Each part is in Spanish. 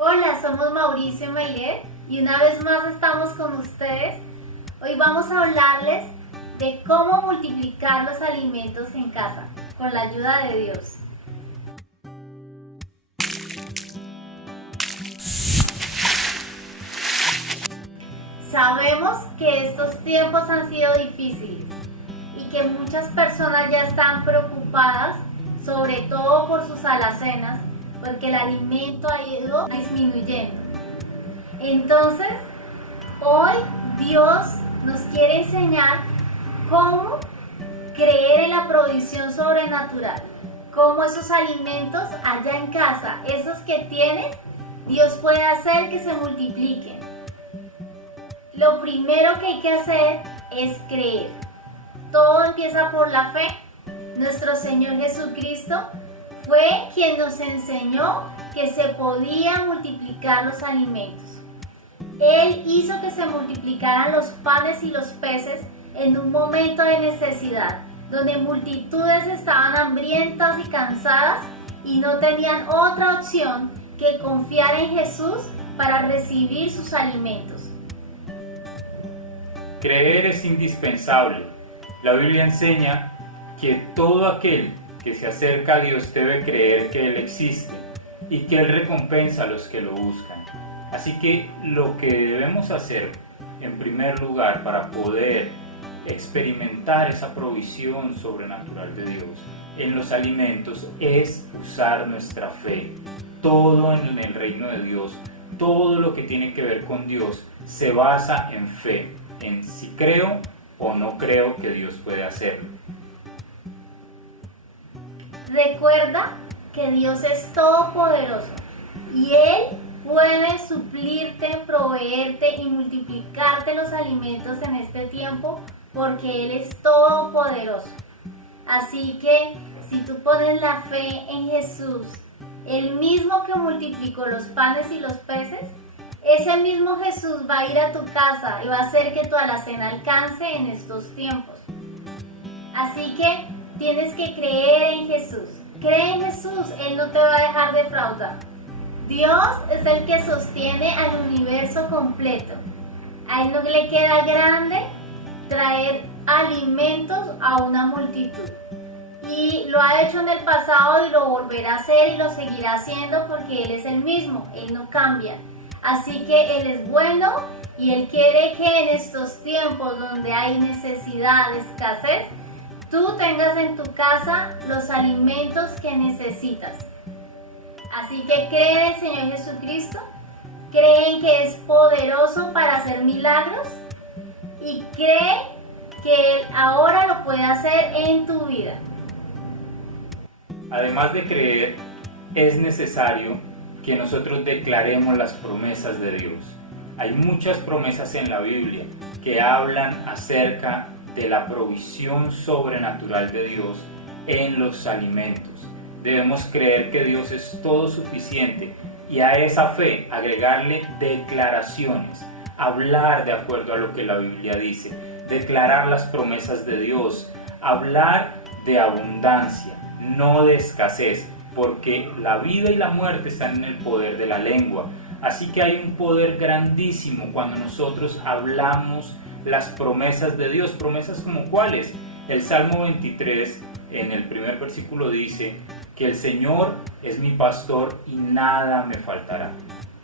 Hola, somos Mauricio y Mayret y una vez más estamos con ustedes. Hoy vamos a hablarles de cómo multiplicar los alimentos en casa con la ayuda de Dios. Sabemos que estos tiempos han sido difíciles y que muchas personas ya están preocupadas, sobre todo por sus alacenas, porque el alimento ha ido disminuyendo. Entonces, hoy Dios nos quiere enseñar cómo creer en la provisión sobrenatural, cómo esos alimentos allá en casa, esos que tienes, Dios puede hacer que se multipliquen. Lo primero que hay que hacer es creer. Todo empieza por la fe. Nuestro Señor Jesucristo fue quien nos enseñó que se podían multiplicar los alimentos. Él hizo que se multiplicaran los panes y los peces en un momento de necesidad, donde multitudes estaban hambrientas y cansadas y no tenían otra opción que confiar en Jesús para recibir sus alimentos. Creer es indispensable. La Biblia enseña que todo aquel que se acerca a Dios debe creer que Él existe y que Él recompensa a los que lo buscan. Así que lo que debemos hacer en primer lugar para poder experimentar esa provisión sobrenatural de Dios en los alimentos es usar nuestra fe. Todo en el reino de Dios, todo lo que tiene que ver con Dios se basa en fe, en si creo o no creo que Dios puede hacerlo. Recuerda que Dios es todopoderoso y Él puede suplirte, proveerte y multiplicarte los alimentos en este tiempo porque Él es todopoderoso. Así que si tú pones la fe en Jesús, el mismo que multiplicó los panes y los peces, ese mismo Jesús va a ir a tu casa y va a hacer que tu alacena alcance en estos tiempos. Así que tienes que creer en Jesús. Cree en Jesús, Él no te va a dejar defraudar. Dios es el que sostiene al universo completo. A Él no le queda grande traer alimentos a una multitud. Y lo ha hecho en el pasado y lo volverá a hacer y lo seguirá haciendo porque Él es el mismo, Él no cambia. Así que Él es bueno y Él quiere que en estos tiempos donde hay necesidad, escasez, tú tengas en tu casa los alimentos que necesitas. Así que cree en el Señor Jesucristo, cree en que es poderoso para hacer milagros y cree que Él ahora lo puede hacer en tu vida. Además de creer, es necesario que nosotros declaremos las promesas de Dios. Hay muchas promesas en la Biblia que hablan acerca de la provisión sobrenatural de Dios en los alimentos. Debemos creer que Dios es todo suficiente y a esa fe agregarle declaraciones, hablar de acuerdo a lo que la Biblia dice, declarar las promesas de Dios, hablar de abundancia, no de escasez, porque la vida y la muerte están en el poder de la lengua. Así que hay un poder grandísimo cuando nosotros hablamos las promesas de Dios. Promesas como cuáles. El Salmo 23 en el primer versículo dice que el Señor es mi pastor y nada me faltará.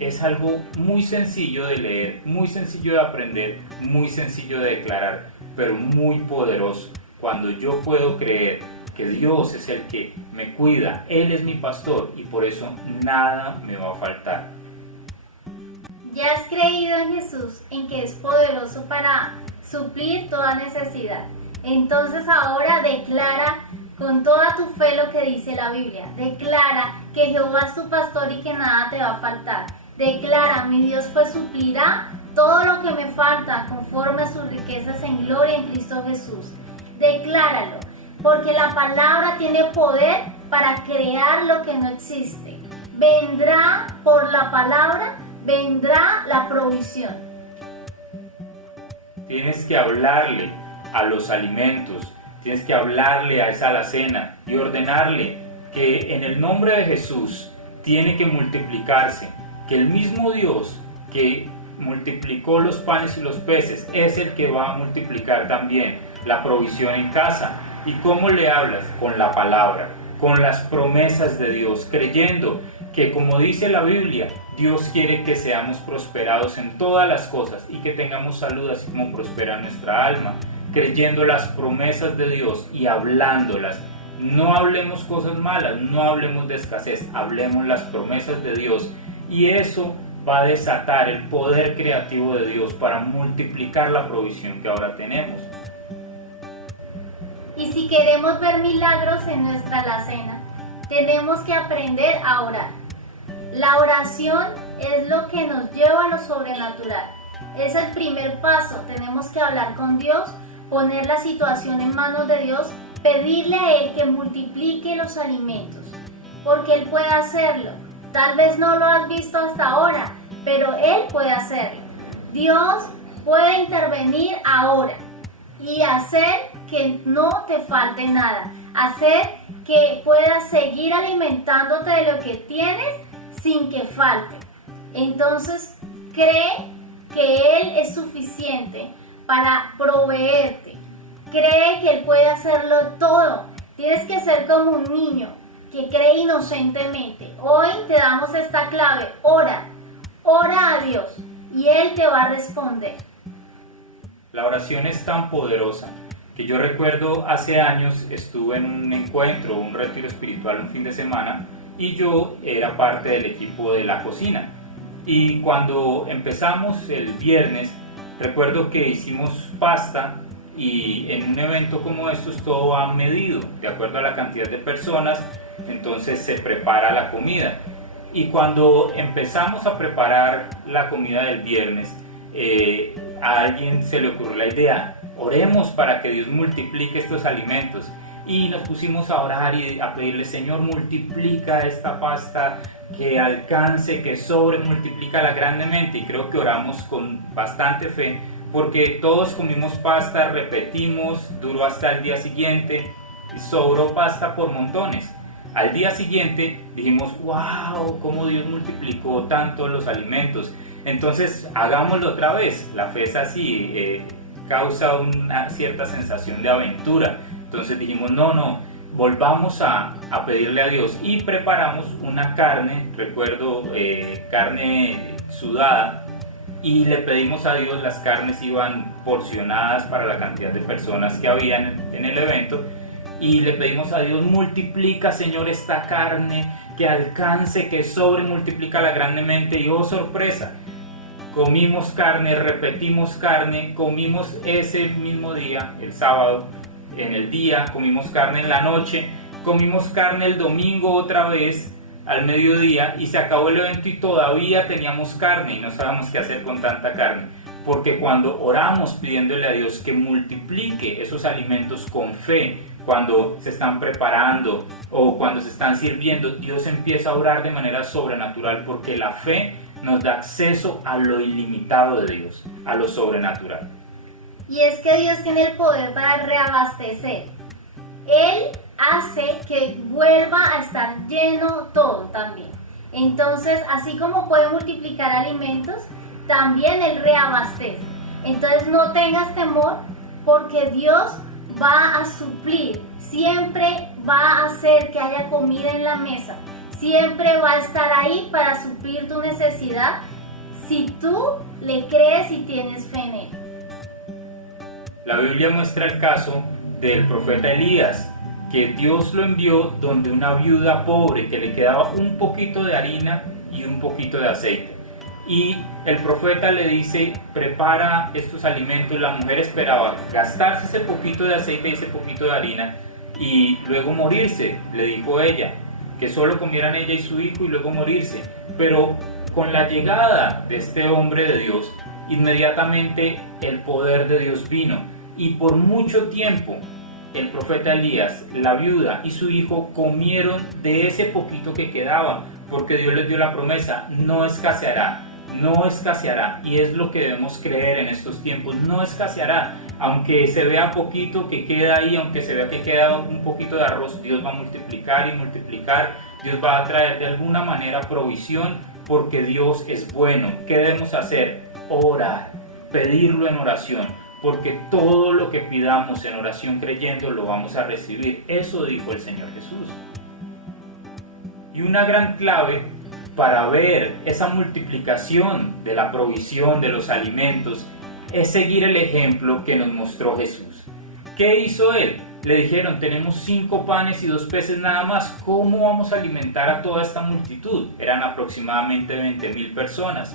Es algo muy sencillo de leer, muy sencillo de aprender, muy sencillo de declarar, pero muy poderoso. Cuando yo puedo creer que Dios es el que me cuida, Él es mi pastor y por eso nada me va a faltar. Ya has creído en Jesús, en que es poderoso para suplir toda necesidad. Entonces ahora declara con toda tu fe lo que dice la Biblia. Declara que Jehová es tu pastor y que nada te va a faltar. Declara, mi Dios pues suplirá todo lo que me falta conforme a sus riquezas en gloria en Cristo Jesús. Decláralo, porque la palabra tiene poder para crear lo que no existe. Vendrá por la palabra, vendrá la provisión. Tienes que hablarle a los alimentos, tienes que hablarle a esa alacena y ordenarle que en el nombre de Jesús tiene que multiplicarse, que el mismo Dios que multiplicó los panes y los peces es el que va a multiplicar también la provisión en casa. ¿Y cómo le hablas? Con la palabra, con las promesas de Dios, creyendo que, como dice la Biblia, Dios quiere que seamos prosperados en todas las cosas y que tengamos salud así como prospera nuestra alma, creyendo las promesas de Dios y hablándolas. No hablemos cosas malas, no hablemos de escasez, hablemos las promesas de Dios, y eso va a desatar el poder creativo de Dios para multiplicar la provisión que ahora tenemos. Y si queremos ver milagros en nuestra alacena, tenemos que aprender a orar. La oración es lo que nos lleva a lo sobrenatural. Es el primer paso. Tenemos que hablar con Dios, poner la situación en manos de Dios, pedirle a Él que multiplique los alimentos, porque Él puede hacerlo. Tal vez no lo has visto hasta ahora, pero Él puede hacerlo. Dios puede intervenir ahora y hacer que no te falte nada, hacer que puedas seguir alimentándote de lo que tienes sin que falte. Entonces, cree que Él es suficiente para proveerte. Cree que Él puede hacerlo todo. Tienes que ser como un niño que cree inocentemente. Hoy te damos esta clave: ora a Dios y Él te va a responder. La oración es tan poderosa que yo recuerdo hace años estuve en un encuentro, un retiro espiritual un fin de semana, y yo era parte del equipo de la cocina. Y cuando empezamos el viernes, recuerdo que hicimos pasta, y en un evento como estos todo va medido, de acuerdo a la cantidad de personas, entonces se prepara la comida. Y cuando empezamos a preparar la comida del viernes, a alguien se le ocurrió la idea: oremos para que Dios multiplique estos alimentos. Y nos pusimos a orar y a pedirle: Señor, multiplica esta pasta, que alcance, que sobre, multiplícala grandemente. Y creo que oramos con bastante fe, porque todos comimos pasta, repetimos, duró hasta el día siguiente y sobró pasta por montones. Al día siguiente dijimos: wow, cómo Dios multiplicó tanto los alimentos. Entonces hagámoslo otra vez. La fe es así, causa una cierta sensación de aventura. Entonces dijimos: no, volvamos a pedirle a Dios, y preparamos una carne, recuerdo, carne sudada, y le pedimos a Dios. Las carnes iban porcionadas para la cantidad de personas que había en el evento, y le pedimos a Dios: multiplica, Señor, esta carne, que alcance, que sobre, multiplícala grandemente. Y oh, sorpresa, comimos carne, repetimos carne, comimos ese mismo día, el sábado, en el día, comimos carne en la noche, comimos carne el domingo otra vez al mediodía, y se acabó el evento y todavía teníamos carne y no sabíamos qué hacer con tanta carne. Porque cuando oramos pidiéndole a Dios que multiplique esos alimentos con fe, cuando se están preparando o cuando se están sirviendo, Dios empieza a orar de manera sobrenatural, porque la fe nos da acceso a lo ilimitado de Dios, a lo sobrenatural. Y es que Dios tiene el poder para reabastecer. Él hace que vuelva a estar lleno todo también. Entonces, así como puede multiplicar alimentos, también Él reabastece. Entonces no tengas temor, porque Dios va a suplir. Siempre va a hacer que haya comida en la mesa. Siempre va a estar ahí para suplir tu necesidad, si tú le crees y tienes fe en Él. La Biblia muestra el caso del profeta Elías, que Dios lo envió donde una viuda pobre, que le quedaba un poquito de harina y un poquito de aceite. Y el profeta le dice: prepara estos alimentos. La mujer esperaba gastarse ese poquito de aceite y ese poquito de harina y luego morirse, le dijo ella, que solo comieran ella y su hijo y luego morirse. Pero con la llegada de este hombre de Dios, inmediatamente el poder de Dios vino, y por mucho tiempo el profeta Elías, la viuda y su hijo comieron de ese poquito que quedaba, porque Dios les dio la promesa: no escaseará, no escaseará. Y es lo que debemos creer en estos tiempos: no escaseará. Aunque se vea poquito que queda ahí, aunque se vea que queda un poquito de arroz, Dios va a multiplicar y multiplicar. Dios va a traer de alguna manera provisión porque Dios es bueno. ¿Qué debemos hacer? Orar, pedirlo en oración, porque todo lo que pidamos en oración creyendo lo vamos a recibir. Eso dijo el Señor Jesús. Y una gran clave para ver esa multiplicación de la provisión de los alimentos es seguir el ejemplo que nos mostró Jesús. ¿Qué hizo Él? Le dijeron, tenemos 5 panes y 2 peces nada más, ¿cómo vamos a alimentar a toda esta multitud? Eran aproximadamente 20,000 personas.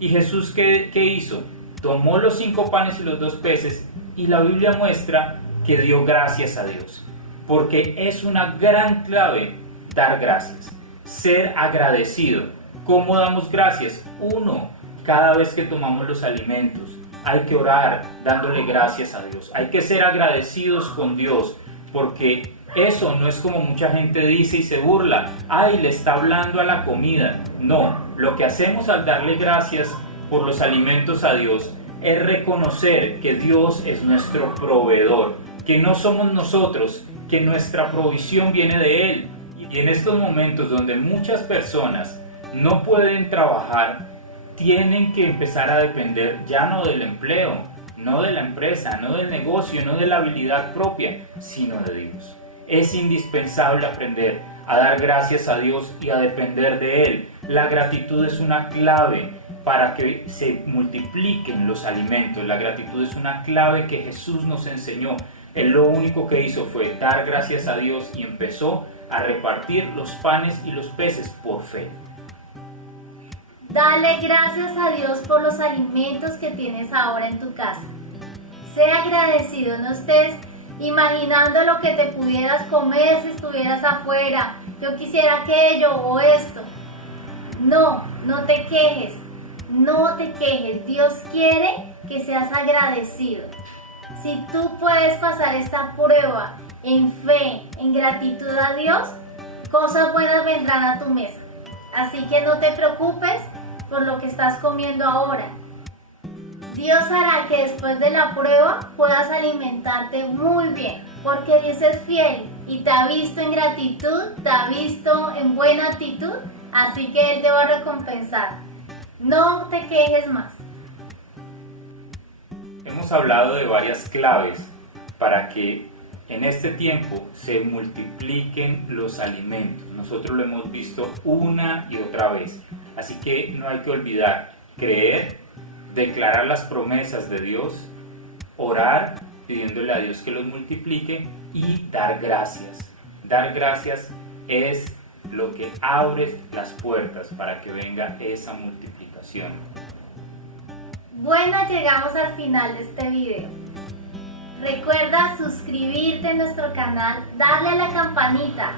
¿Y Jesús qué hizo? Tomó los 5 panes y los 2 peces y la Biblia muestra que dio gracias a Dios. Porque es una gran clave dar gracias, ser agradecido. ¿Cómo damos gracias? 1, cada vez que tomamos los alimentos. Hay que orar dándole gracias a Dios. Hay que ser agradecidos con Dios, porque eso no es como mucha gente dice y se burla. ¡Ay, le está hablando a la comida! No, lo que hacemos al darle gracias por los alimentos a Dios es reconocer que Dios es nuestro proveedor, que no somos nosotros, que nuestra provisión viene de Él. Y en estos momentos donde muchas personas no pueden trabajar, tienen que empezar a depender ya no del empleo, no de la empresa, no del negocio, no de la habilidad propia, sino de Dios. Es indispensable aprender a dar gracias a Dios y a depender de Él. La gratitud es una clave para que se multipliquen los alimentos. La gratitud es una clave que Jesús nos enseñó. Él lo único que hizo fue dar gracias a Dios y empezó a repartir los panes y los peces por fe. Dale gracias a Dios por los alimentos que tienes ahora en tu casa. Sé agradecido, no estés imaginando lo que te pudieras comer si estuvieras afuera. Yo quisiera aquello o esto. No, no te quejes, no te quejes. Dios quiere que seas agradecido. Si tú puedes pasar esta prueba en fe, en gratitud a Dios, cosas buenas vendrán a tu mesa. Así que no te preocupes por lo que estás comiendo ahora. Dios hará que después de la prueba puedas alimentarte muy bien, porque Dios es fiel y te ha visto en gratitud, te ha visto en buena actitud, así que Él te va a recompensar. No te quejes más. Hemos hablado de varias claves para que en este tiempo se multipliquen los alimentos. Nosotros lo hemos visto una y otra vez. Así que no hay que olvidar creer, declarar las promesas de Dios, orar pidiéndole a Dios que los multiplique y dar gracias. Dar gracias es lo que abre las puertas para que venga esa multiplicación. Bueno, llegamos al final de este video. Recuerda suscribirte a nuestro canal, darle a la campanita,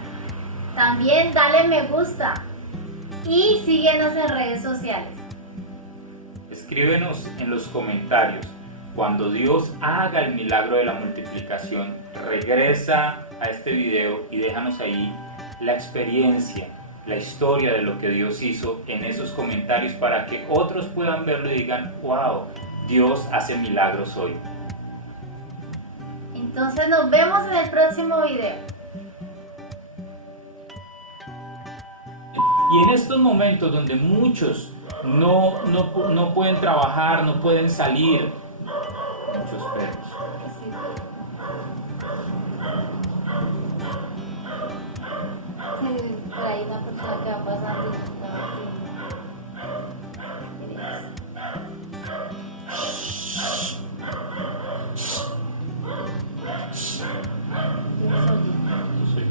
también dale me gusta y síguenos en redes sociales. Escríbenos en los comentarios cuando Dios haga el milagro de la multiplicación. Regresa a este video y déjanos ahí la experiencia, la historia de lo que Dios hizo en esos comentarios para que otros puedan verlo y digan, wow, Dios hace milagros hoy. Entonces nos vemos en el próximo video. Y en estos momentos donde muchos no pueden trabajar, no pueden salir, muchos perros. Por ahí una persona que va pasando. Yo soy